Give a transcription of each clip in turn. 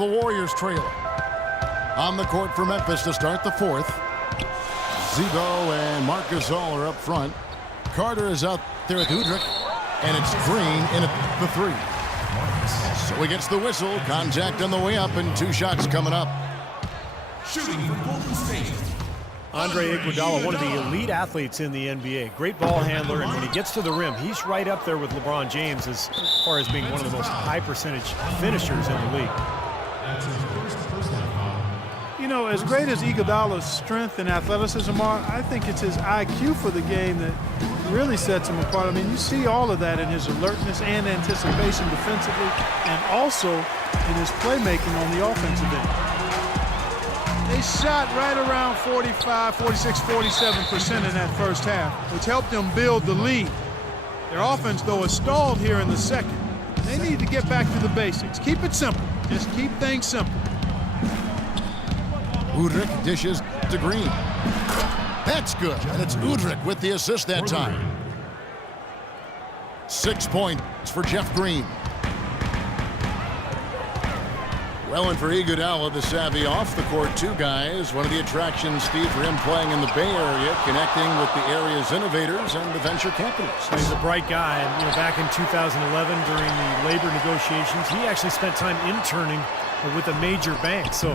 The Warriors trail. On the court for Memphis to start the fourth. Z-Bo and Marc Gasol are up front. Carter is out there with Udrih. And it's Green in at the three. So he gets the whistle. Contact on the way up and 2 shots coming up. Shooting for Golden State. Andre Iguodala, one of the elite athletes in the NBA. Great ball handler, and when he gets to the rim, he's right up there with LeBron James as far as being one of the most high-percentage finishers in the league. You know, as great as Iguodala's strength and athleticism are, I think it's his IQ for the game that really sets him apart. I mean, you see all of that in his alertness and anticipation defensively, and also in his playmaking on the offensive end. They shot right around 45, 46, 47% in that first half, which helped them build the lead. Their offense, though, is stalled here in the second. They need to get back to the basics. Keep it simple. Just keep things simple. Udrih dishes to Green. That's good, and it's Udrih with the assist that time. 6 points for Jeff Green. Well, and for Iguodala, the savvy off-the-court 2 guys. One of the attractions, Steve, for him playing in the Bay Area, connecting with the area's innovators and the venture capitalists. He's a bright guy, and back in 2011 during the labor negotiations, he actually spent time interning with a major bank. So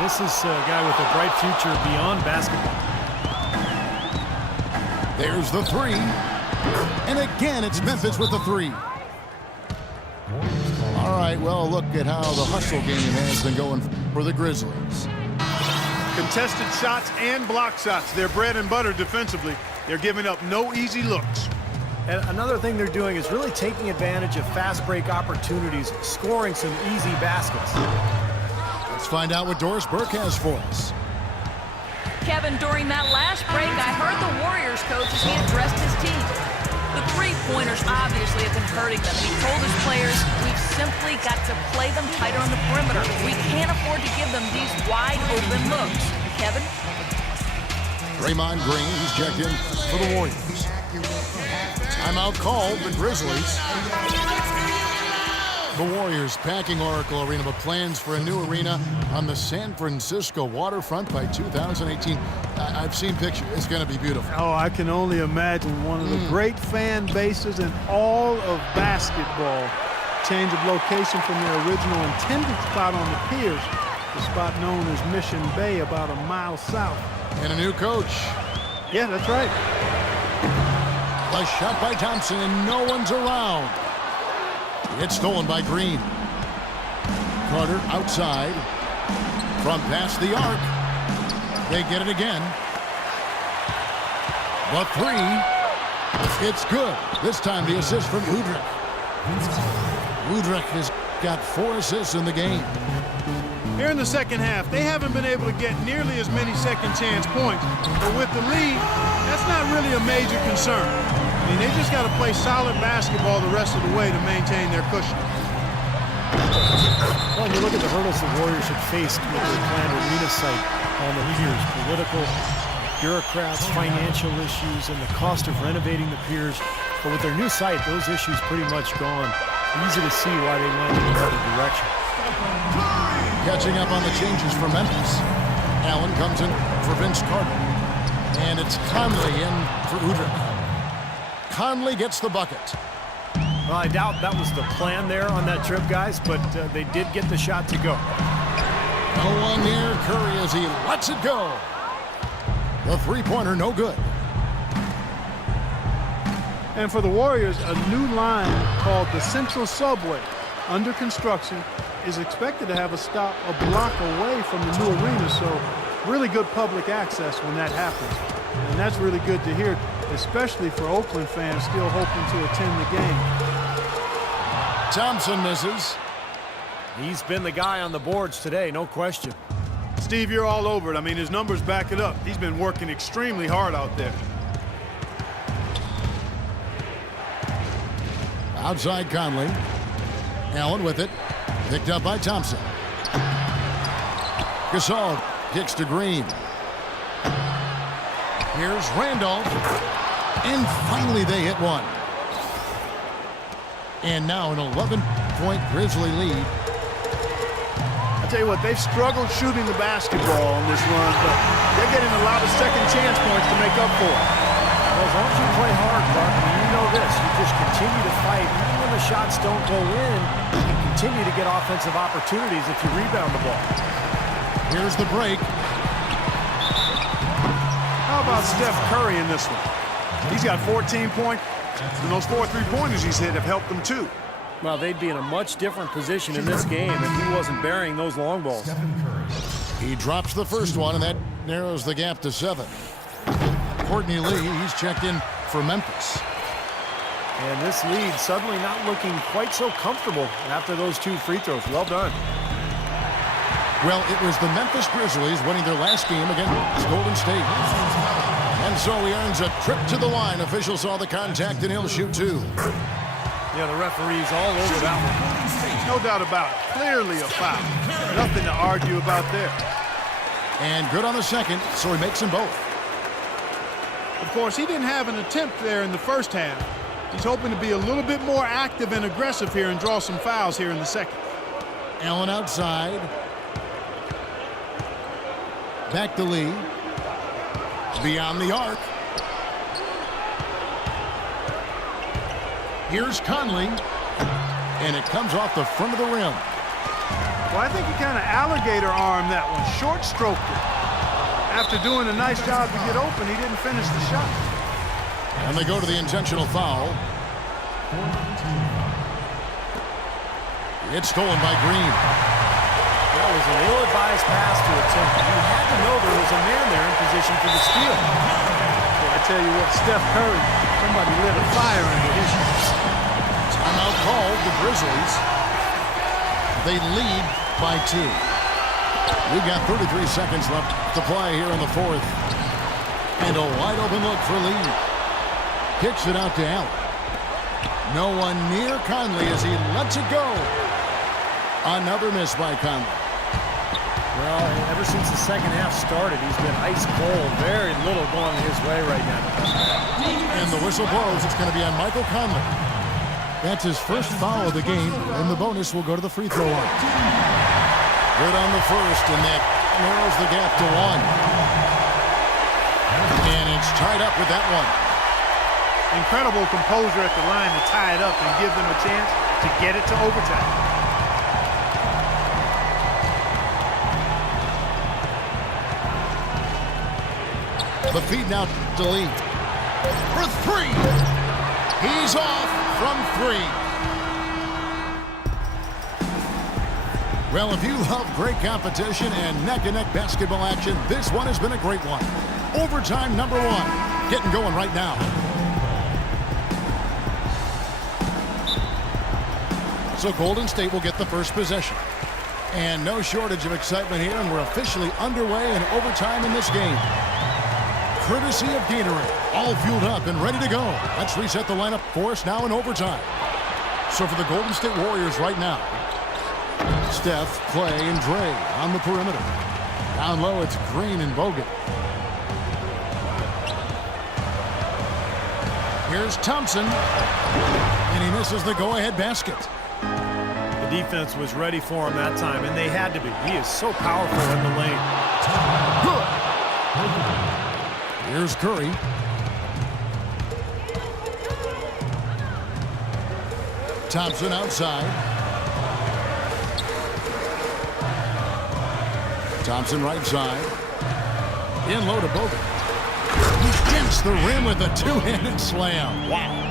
this is a guy with a bright future beyond basketball. There's the 3. And again, it's Memphis with the 3. All right, well, look at how the hustle game has been going for the Grizzlies. Contested shots and block shots. They're bread and butter defensively. They're giving up no easy looks. And another thing they're doing is really taking advantage of fast break opportunities, scoring some easy baskets. Let's find out what Doris Burke has for us. Kevin, during that last break, I heard the Warriors coach as he addressed his team. The three-pointers obviously have been hurting them. He told his players, we've simply got to play them tighter on the perimeter. We can't afford to give them these wide-open looks. Kevin? Draymond Green, he's checked in for the Warriors. Timeout called, the Grizzlies. The Warriors packing Oracle Arena, but plans for a new arena on the San Francisco waterfront by 2018. I've seen pictures. It's going to be beautiful. Oh, I can only imagine one of the great fan bases in all of basketball. Change of location from their original intended spot on the piers, the spot known as Mission Bay, about a mile south. And a new coach. Yeah, that's right. A shot by Thompson, and no one's around. It's stolen by Green. Carter outside. From past the arc. They get it again. The 3. It's good. This time the assist from Udrih. Udrih has got 4 assists in the game. Here in the second half, they haven't been able to get nearly as many second chance points. But with the lead, that's not really a major concern. I mean, they just got to play solid basketball the rest of the way to maintain their cushion. Well, when you look at the hurdles the Warriors have faced with their planned arena site on the piers, political, bureaucrats, financial issues, and the cost of renovating the piers. But with their new site, those issues pretty much gone. Easy to see why they went in another direction. Catching up on the changes for Memphis. Allen comes in for Vince Carter. And it's Conley in for Udrih. Conley gets the bucket. Well, I doubt that was the plan there on that trip, guys, but they did get the shot to go. No one near Curry as he lets it go. The three-pointer no good. And for the Warriors, a new line called the Central Subway, under construction, is expected to have a stop a block away from the new arena, so really good public access when that happens. And that's really good to hear, especially for Oakland fans still hoping to attend the game. Thompson misses. He's been the guy on the boards today, no question. Steve, you're all over it. I mean, his numbers back it up. He's been working extremely hard out there. Outside Conley. Allen with it. Picked up by Thompson. Gasol kicks to Green. Here's Randolph. And finally they hit one. And now an 11-point Grizzly lead. tell you what, they've struggled shooting the basketball on this run, but they're getting a lot of second chance points to make up for it. Well, as long as you play hard, Clark, I mean, you know this. You just continue to fight. Even when the shots don't go in, you can continue to get offensive opportunities if you rebound the ball. Here's the break. How about Steph Curry in this one? He's got 14 points, and those 4 3-pointers he's hit have helped them too. Well, they'd be in a much different position in this game if he wasn't burying those long balls. He drops the first one, and that narrows the gap to 7. Courtney Lee, he's checked in for Memphis. And this lead suddenly not looking quite so comfortable after those 2 free throws. Well done. Well, it was the Memphis Grizzlies winning their last game against Golden State. And so he earns a trip to the line. Officials saw the contact, and he'll shoot 2. Yeah, the referee's all over that one. No doubt about it. Clearly a foul. Nothing to argue about there. And good on the second, so he makes them both. Of course, he didn't have an attempt there in the first half. He's hoping to be a little bit more active and aggressive here and draw some fouls here in the second. Allen outside. Back to Lee. Beyond the arc. Here's Conley. And it comes off the front of the rim. Well, I think he kind of alligator armed that one, short stroked it. After doing a nice job to get open, he didn't finish the shot. And they go to the intentional foul. It's stolen by Green. That was an ill-advised pass to attempt. You had to know there was a man there in position for the steal. Well, I tell you what, Steph Curry, somebody lit a fire under his shoes. Timeout called, the Grizzlies. They lead by 2. We've got 33 seconds left to play here in the 4th. And a wide open look for Lee. Kicks it out to Allen. No one near Conley as he lets it go. Another miss by Conley. Well, ever since the second half started, he's been ice cold. Very little going his way right now. And the whistle blows. It's going to be on Michael Conley. That's his first foul of the game, and the bonus will go to the free throw line. Good on the first, and that narrows the gap to 1. And it's tied up with that one. Incredible composure at the line to tie it up and give them a chance to get it to overtime. The feed now to Lee. For 3. He's off from 3. Well, if you love great competition and neck-and-neck basketball action, this one has been a great one. Overtime number 1. Getting going right now. So Golden State will get the first possession. And no shortage of excitement here, and we're officially underway in overtime in this game. Courtesy of Gatorade, all fueled up and ready to go. Let's reset the lineup for us now in overtime. So for the Golden State Warriors right now, Steph, Clay, and Dre on the perimeter. Down low, it's Green and Bogut. Here's Thompson, and he misses the go-ahead basket. The defense was ready for him that time, and they had to be. He is so powerful in the lane. Good. Here's Curry. Thompson outside. Thompson right side. In low to Bogut. He dents the rim with a 2-handed slam. Wow.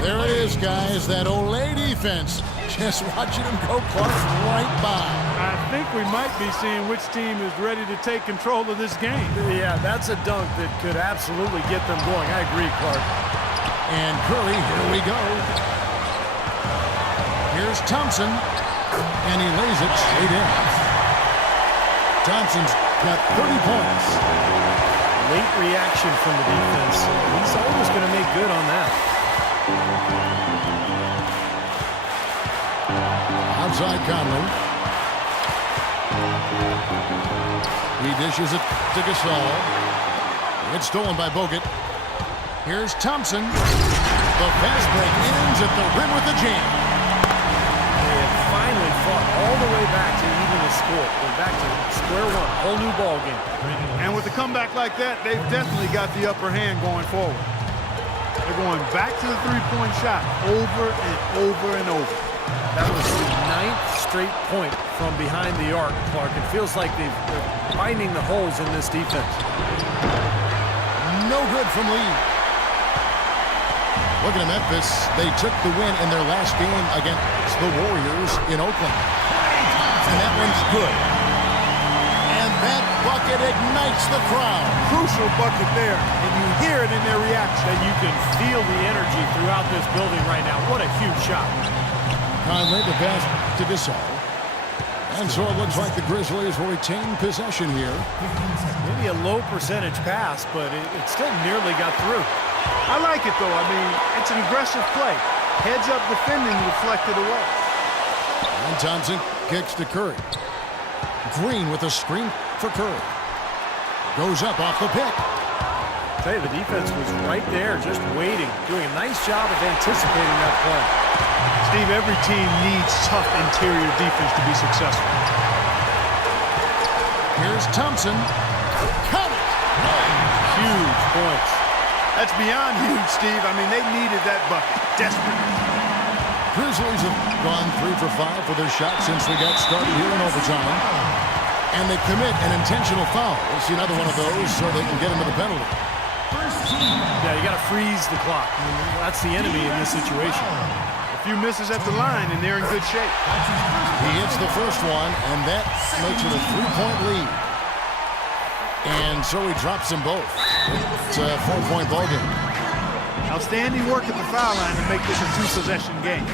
There it is, guys. That Olay defense. Just watching him go Clark right by. I think we might be seeing which team is ready to take control of this game. Yeah, that's a dunk that could absolutely get them going. I agree, Clark. And Curry, here we go. Here's Thompson, and he lays it straight in. Thompson's got 30 points. Late reaction from the defense. He's always going to make good on that. Outside Conley. He dishes it to Gasol. It's stolen by Bogut. Here's Thompson. The fast break ends at the rim with the jam. They have finally fought all the way back to even the score. We're back to square one, whole new ball game. And with a comeback like that, they've definitely got the upper hand going forward. They're going back to the three-point shot over and over and over. That was the 9th straight point from behind the arc, Clark. It feels like they're finding the holes in this defense. No good from Lee. Looking at Memphis, they took the win in their last game against the Warriors in Oakland. And that one's good. And that bucket ignites the crowd. Crucial bucket there, and you hear it in their reaction. And you can feel the energy throughout this building right now. What a huge shot. Conley, the pass to Gasol. And so it looks like the Grizzlies will retain possession here. Maybe a low percentage pass, but it still nearly got through. I like it, though. I mean, it's an aggressive play. Heads up defending deflected away. And Thompson kicks to Curry. Green with a screen for Curry. Goes up off the pick. I tell you, the defense was right there, just waiting, doing a nice job of anticipating that play. Steve, every team needs tough interior defense to be successful. Here's Thompson. Count it! Huge points. That's beyond huge, Steve. I mean, they needed that bucket desperately. Grizzlies have gone 3 for 5 for their shot since we got started here in overtime. And they commit an intentional foul. We'll see another one of those so they can get into the penalty. Yeah, you got to freeze the clock. I mean, that's the enemy in this situation. A few misses at the line, and they're in good shape. He hits the first one, and that makes it a 3-point lead. And so he drops them both. It's a 4-point ball game. Outstanding work at the foul line to make this a 2-possession game.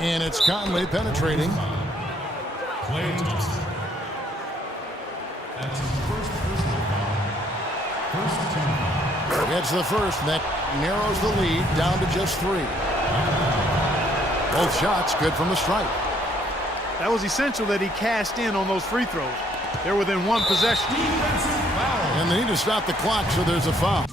And it's Conley penetrating. Klay Thompson. That's his first personal foul. First team. Gets the first, and that narrows the lead down to just 3. Both shots good from the stripe. That was essential that he cashed in on those free throws. They're within 1 possession. And they need to stop the clock, so there's a foul.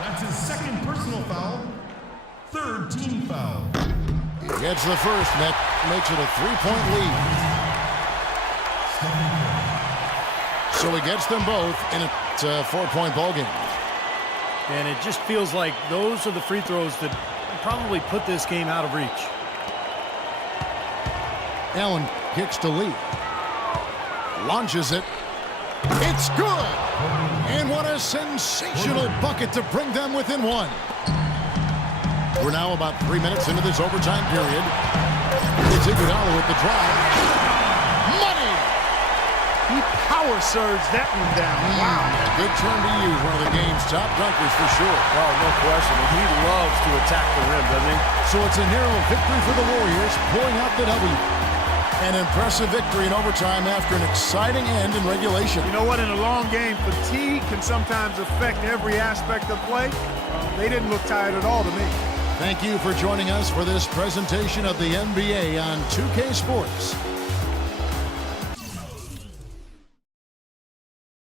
That's his second personal foul. Third team foul. Gets the first, and that makes it a 3-point lead. So he gets them both, and it's a 4-point ball game. And it just feels like those are the free throws that probably put this game out of reach. Allen kicks to Lee. Launches it. It's good! And what a sensational bucket to bring them within 1. We're now about 3 minutes into this overtime period. It's Iguodala with the drive. Money! He power surged that one down. Wow. Good turn to use. One of the game's top dunkers for sure. Oh, no question. And he loves to attack the rim, doesn't he? So it's a narrow victory for the Warriors, pulling out the W. An impressive victory in overtime after an exciting end in regulation. You know what? In a long game, fatigue can sometimes affect every aspect of play. They didn't look tired at all to me. Thank you for joining us for this presentation of the NBA on 2K Sports.